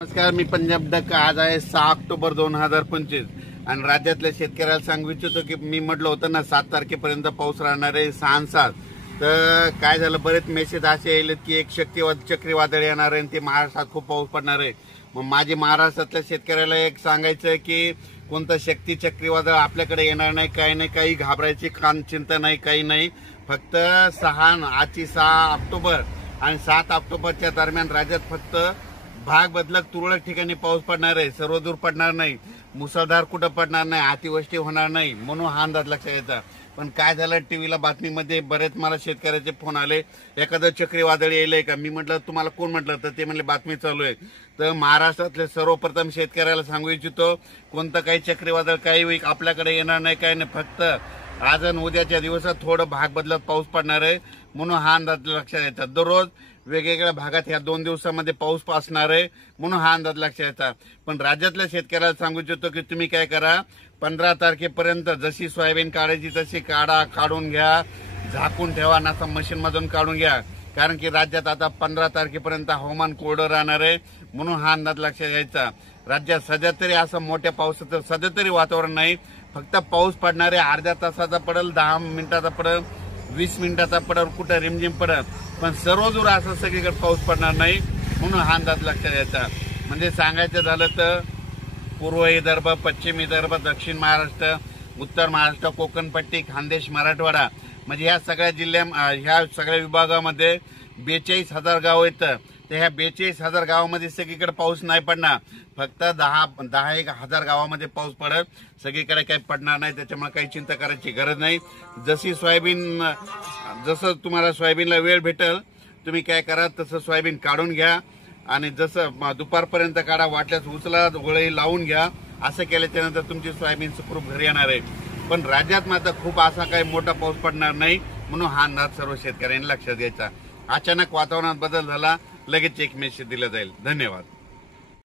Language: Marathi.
नमस्कार, मी पंजाब डक. आज आहे 6 ऑक्टोबर 2025 आणि राज्यातल्या शेतकऱ्याला सांगू इच्छितो की मी म्हटलं होतं ना 7 तारखेपर्यंत पाऊस राहणार आहे 6 तर काय झालं, बरेच मेसेज असे येईल की एक चक्रीवादळ येणार आहे आणि ते महाराष्ट्रात खूप पाऊस पडणार आहे. मग माझे महाराष्ट्रातल्या शेतकऱ्याला एक सांगायचं की कोणतं शक्ती चक्रीवादळ आपल्याकडे येणार नाही, काही घाबरायची चिंता नाही, काही नाही. फक्त आजची 6 ऑक्टोबर आणि 7 ऑक्टोबरच्या दरम्यान राज्यात फक्त भाग बदलक तुरळक ठिकाणी पाऊस पडणार आहे, सर्वदूर पडणार नाही, मुसळधार कुठं पडणार नाही, अतिवृष्टी होणार नाही, म्हणून हा अंदाज लक्षात येतात. पण काय झालं, टीव्हीला बातमीमध्ये बरेच मला शेतकऱ्याचे फोन आले, एखादं चक्रीवादळ येईल का. मी म्हटलं तुम्हाला कोण म्हटलं, तर ते म्हणले बातमी चालू आहे. तर महाराष्ट्रातले सर्वप्रथम शेतकऱ्याला सांगू इच्छितो, कोणतं काही चक्रीवादळ काही आपल्याकडे येणार नाही, काही नाही. फक्त आज आणि उद्याच्या दिवसात थोडं भाग बदलत पाऊस पडणार आहे, म्हणून हा अंदाज लक्षात येतात. दररोज वेगवेगळ्या भागात ह्या 2 दिवसामध्ये पाऊस असणार आहे, म्हणून हा अंदाज लक्षात येतात. पण राज्यातल्या शेतकऱ्याला सांगू इच्छितो की तुम्ही काय करा, 15 तारखेपर्यंत जशी सोयाबीन काढायची तशी काढून घ्या, झाकून ठेवा, नसा मशीन मधून काढून घ्या. कारण की राज्यात आता 15 तारखेपर्यंत हवामान कोरडं राहणार आहे, म्हणून हा अंदाज लक्षात घ्यायचा. राज्यात सध्या तरी असं मोठ्या पावसाचं सध्या तरी वातावरण नाही. फक्त पाऊस पडणार आहे, अर्ध्या तासाचा पडेल, 10 मिनिटाचा पडेल, 20 मिनिटाचा पडेल, कुठं रिमझिम पडेल, पण सर्वदूर असं सगळीकडे पाऊस पडणार नाही, म्हणून हा अंदाज लक्षात घ्यायचा. म्हणजे सांगायचं झालं तर पूर्व विदर्भ, पश्चिम विदर्भ, दक्षिण महाराष्ट्र, उत्तर महाराष्ट्र, कोकणपट्टी, खानदेश, मराठवाडा, म्हणजे ह्या सगळ्या ह्या सगळ्या विभागामध्ये 42,000 गाव येतं. तर ह्या 42,000 गावामध्ये सगळीकडे पाऊस नाही पडणार. फक्त 10,000 गावामध्ये पाऊस पडेल, सगळीकडे काही पडणार नाही. त्याच्यामुळे काही चिंता करायची गरज नाही. जसं तुम्हाला सोयाबीनला वेळ भेटेल, तुम्ही काय करा, तसं सोयाबीन काढून घ्या आणि जसं दुपारपर्यंत काढा, वाटल्यास उचला, गोळी लावून घ्या. असं केल्याच्या नंतर तुमची सोयाबीन सुखरूप घरी येणार आहे. पण राज्यात मात्र खूप असा काही मोठा पाऊस पडणार नाही, म्हणून हा अंदाज सर्व शेतकऱ्यांनी लक्षात घ्यायचा. अचानक वातावरणात बदल झाला, लगेच एक मेसेज दिला जाईल. धन्यवाद.